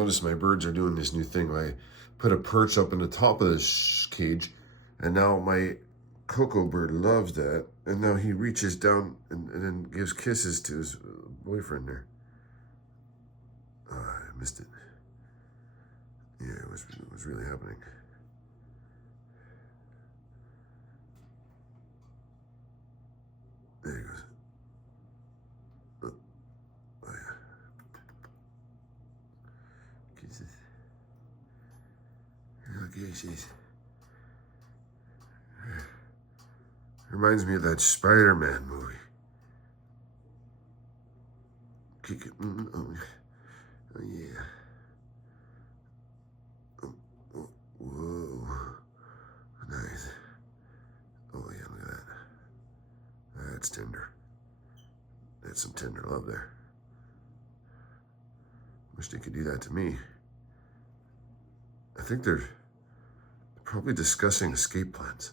noticed my birds are doing this new thing. I put a perch up in the top of this cage, and now my Coco bird loves that. And now he reaches down and then gives kisses to his boyfriend there. Oh, I missed it. Yeah, it was really happening. There he goes. Oh yeah. Kisses. Okay, she's. Reminds me of that Spider-Man movie. Kick it. Oh yeah. Oh, whoa. Nice. Oh yeah, look at that. That's tender. That's some tender love there. Wish they could do that to me. I think they're probably discussing escape plans.